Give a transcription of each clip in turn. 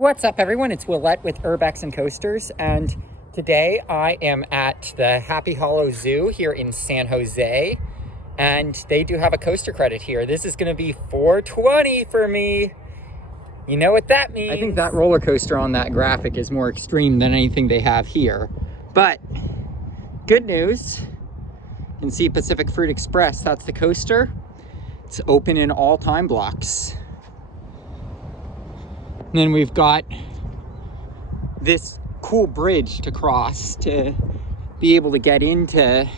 What's up, everyone? It's Willette with Urbex and Coasters, and today I am at the Happy Hollow Zoo here in San Jose, and they do have a coaster credit here. This is going to be $4.20 for me. You know what that means. I think that roller coaster on that graphic is more extreme than anything they have here. But good news, you can see Pacific Fruit Express. That's the coaster. It's open in all time blocks. And then we've got this cool bridge to cross to be able to get into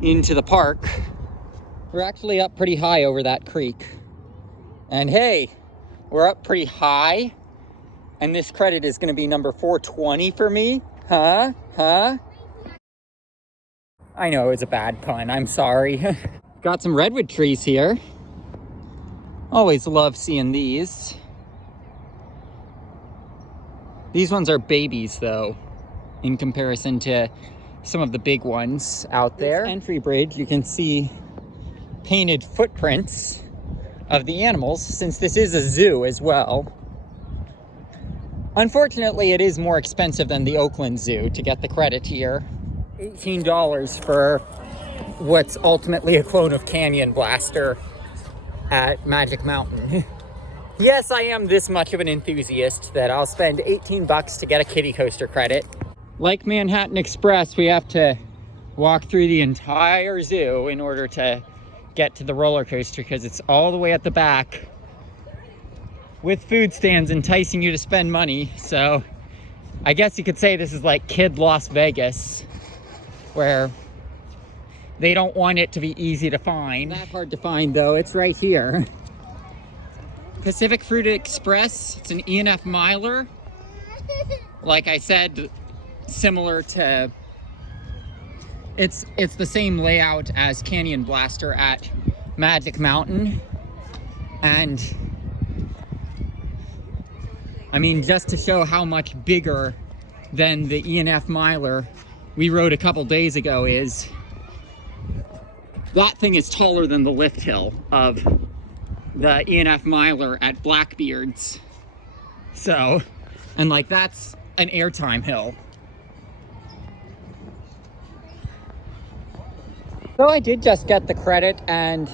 the park. We're actually up pretty high over that creek. And hey, we're up pretty high. And this credit is going to be number 420 for me. Huh? I know it's a bad pun. I'm sorry. Got some redwood trees here. Always love seeing these. These ones are babies, though, in comparison to some of the big ones out there. This entry bridge, you can see painted footprints of the animals, since this is a zoo as well. Unfortunately, it is more expensive than the Oakland Zoo to get the credit here. $18 for what's ultimately a clone of Canyon Blaster at Magic Mountain. Yes, I am this much of an enthusiast that I'll spend 18 bucks to get a kiddie coaster credit. Like Manhattan Express, we have to walk through the entire zoo in order to get to the roller coaster because it's all the way at the back with food stands enticing you to spend money. So I guess you could say this is like Kid Las Vegas, where they don't want it to be easy to find. Not hard to find though, it's right here. Pacific Fruit Express, it's an E&F miler. Like I said, similar to, it's the same layout as Canyon Blaster at Magic Mountain. And I mean, just to show how much bigger than the E&F miler we rode a couple days ago is, that thing is taller than the lift hill of the E&F miler at Blackbeard's. So, and like that's an airtime hill. So I did just get the credit, and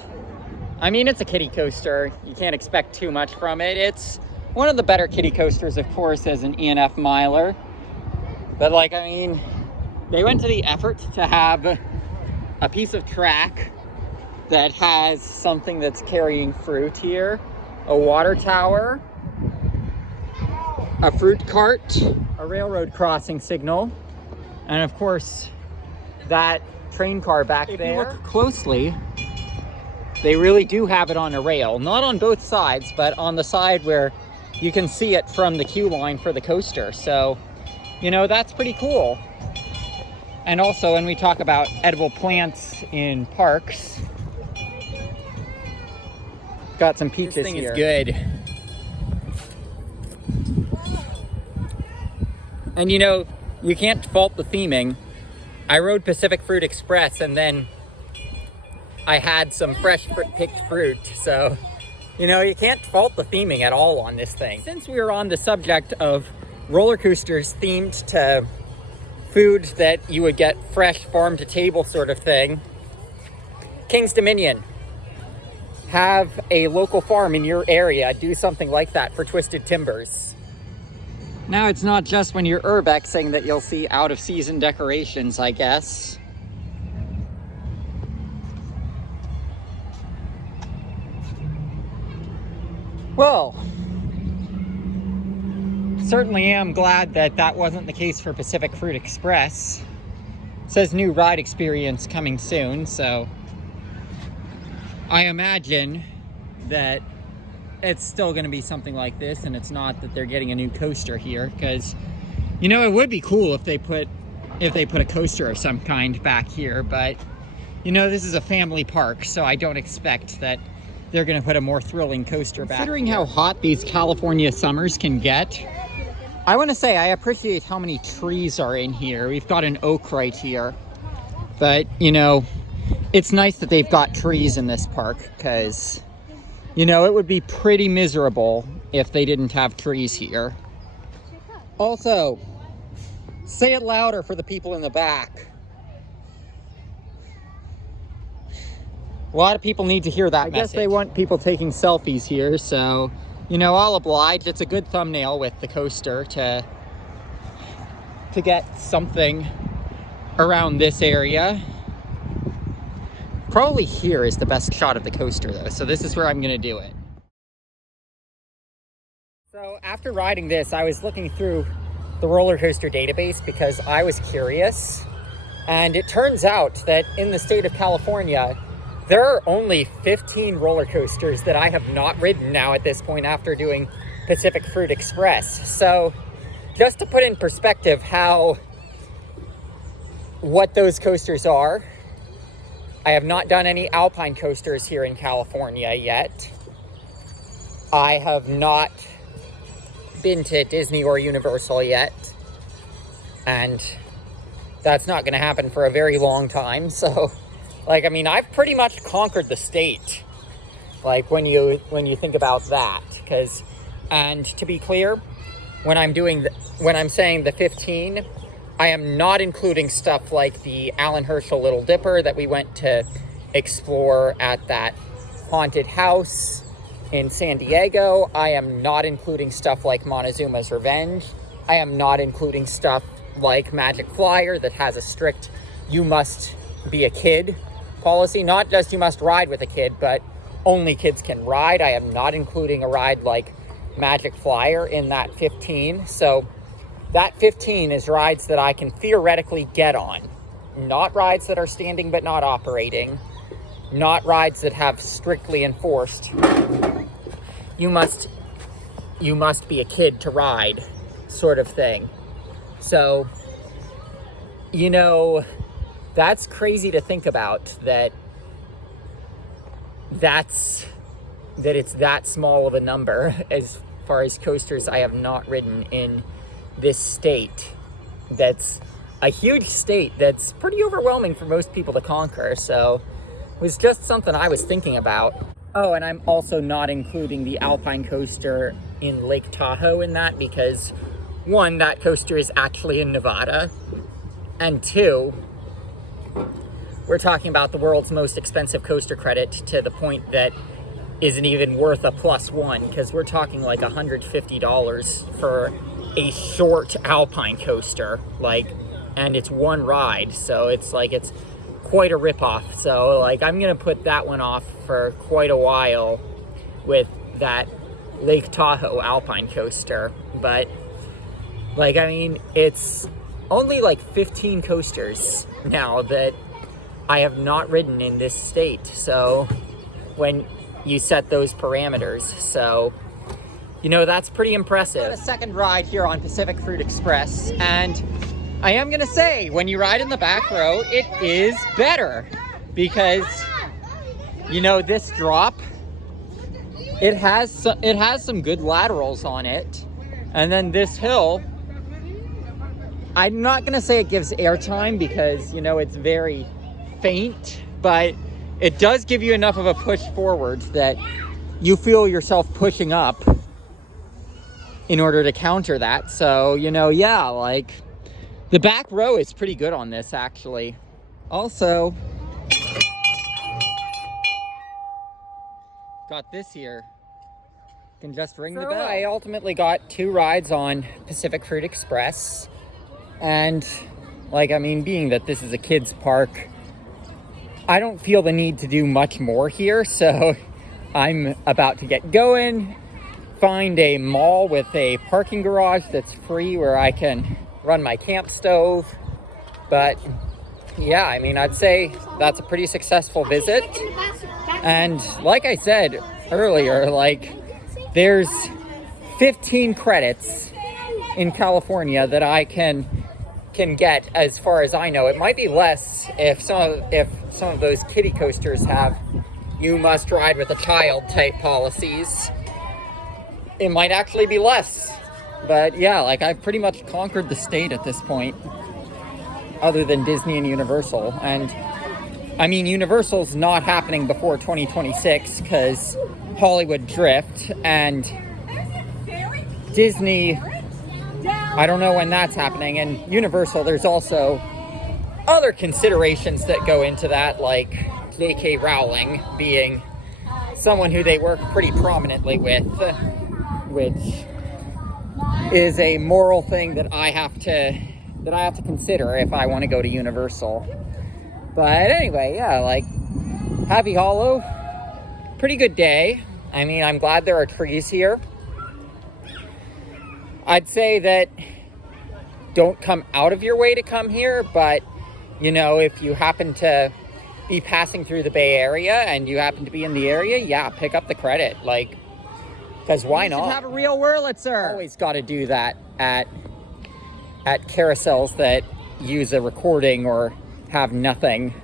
I mean, it's a kiddie coaster. You can't expect too much from it. It's one of the better kiddie coasters, of course, as an E&F miler. But like, I mean, they went to the effort to have a piece of track that has something that's carrying fruit here, a water tower, a fruit cart, a railroad crossing signal, and of course that train car back there. If you look closely, they really do have it on a rail, not on both sides, but on the side where you can see it from the queue line for the coaster. So, you know, that's pretty cool. And also, when we talk about edible plants in parks, got some peaches here. This thing is good. And you know, you can't fault the theming. I rode Pacific Fruit Express and then I had some fresh picked fruit. So, you know, you can't fault the theming at all on this thing. Since we are on the subject of roller coasters themed to food that you would get fresh farm to table sort of thing, King's Dominion. Have a local farm in your area do something like that for Twisted Timbers. Now it's not just when you're urbexing that you'll see out of season decorations, I guess. Well, certainly am glad that that wasn't the case for Pacific Fruit Express. It says new ride experience coming soon, so I imagine that it's still going to be something like this, and it's not that they're getting a new coaster here, because, you know, it would be cool if they put a coaster of some kind back here, but, you know, this is a family park, so I don't expect that they're going to put a more thrilling coaster back. Considering how hot these California summers can get, I want to say I appreciate how many trees are in here. We've got an oak right here, but, you know, it's nice that they've got trees in this park, because, you know, it would be pretty miserable if they didn't have trees here. Also, say it louder for the people in the back. A lot of people need to hear that message. I guess they want people taking selfies here, so, you know, I'll oblige. It's a good thumbnail with the coaster to get something around this area. Probably here is the best shot of the coaster, though, so this is where I'm gonna do it. So after riding this, I was looking through the roller coaster database because I was curious, and it turns out that in the state of California, there are only 15 roller coasters that I have not ridden now at this point after doing Pacific Fruit Express. So just to put in perspective what those coasters are, I have not done any alpine coasters here in California yet. I have not been to Disney or Universal yet, and that's not going to happen for a very long time. So, like, I mean, I've pretty much conquered the state, like, when you think about that. And to be clear, when I'm saying the 15, I am not including stuff like the Alan Herschel Little Dipper that we went to explore at that haunted house in San Diego. I am not including stuff like Montezuma's Revenge. I am not including stuff like Magic Flyer that has a strict you must be a kid policy. Not just you must ride with a kid, but only kids can ride. I am not including a ride like Magic Flyer in that 15. So that 15 is rides that I can theoretically get on. Not rides that are standing but not operating. Not rides that have strictly enforced you must be a kid to ride sort of thing. So, you know, that's crazy to think about, that it's that small of a number as far as coasters I have not ridden in this state. That's a huge state that's pretty overwhelming for most people to conquer. So it was just something I was thinking about. Oh, and I'm also not including the Alpine coaster in Lake Tahoe in that because, one, that coaster is actually in Nevada, and two, we're talking about the world's most expensive coaster credit to the point that isn't even worth a +1, because we're talking like $150 for a short Alpine coaster, like, and it's one ride, so it's like, it's quite a ripoff. So, like, I'm gonna put that one off for quite a while with that Lake Tahoe Alpine coaster. But, like, I mean, it's only like 15 coasters now that I have not ridden in this state. So, when you set those parameters, so, you know, that's pretty impressive. Got a second ride here on Pacific Fruit Express, and I am gonna say, when you ride in the back row, it is better because, you know, this drop, it has some good laterals on it, and then this hill, I'm not gonna say it gives airtime because, you know, it's very faint, but it does give you enough of a push forwards that you feel yourself pushing up in order to counter that. So, you know, yeah, like, the back row is pretty good on this, actually. Also, got this here. Can just ring the bell. I ultimately got 2 rides on Pacific Fruit Express. And, like, I mean, being that this is a kids park, I don't feel the need to do much more here. So I'm about to get going, find a mall with a parking garage that's free where I can run my camp stove. But yeah, I mean, I'd say that's a pretty successful visit. And like I said earlier, like, there's 15 credits in California that I can get, as far as I know. It might be less if some of those kiddie coasters have you must ride with a child type policies. It might actually be less. But yeah, like, I've pretty much conquered the state at this point, other than Disney and Universal. And I mean, Universal's not happening before 2026 because Hollywood Drift, and Disney, I don't know when that's happening. And Universal, there's also other considerations that go into that, like J.K. Rowling being someone who they work pretty prominently with, which is a moral thing that I have to consider if I want to go to Universal. But anyway, yeah, like, Happy Hollow, pretty good day. I mean, I'm glad there are trees here. I'd say that don't come out of your way to come here, but, you know, if you happen to be passing through the Bay Area and you happen to be in the area, yeah, pick up the credit, like, because why not? Have a real Wurlitzer. Always got to do that at carousels that use a recording or have nothing.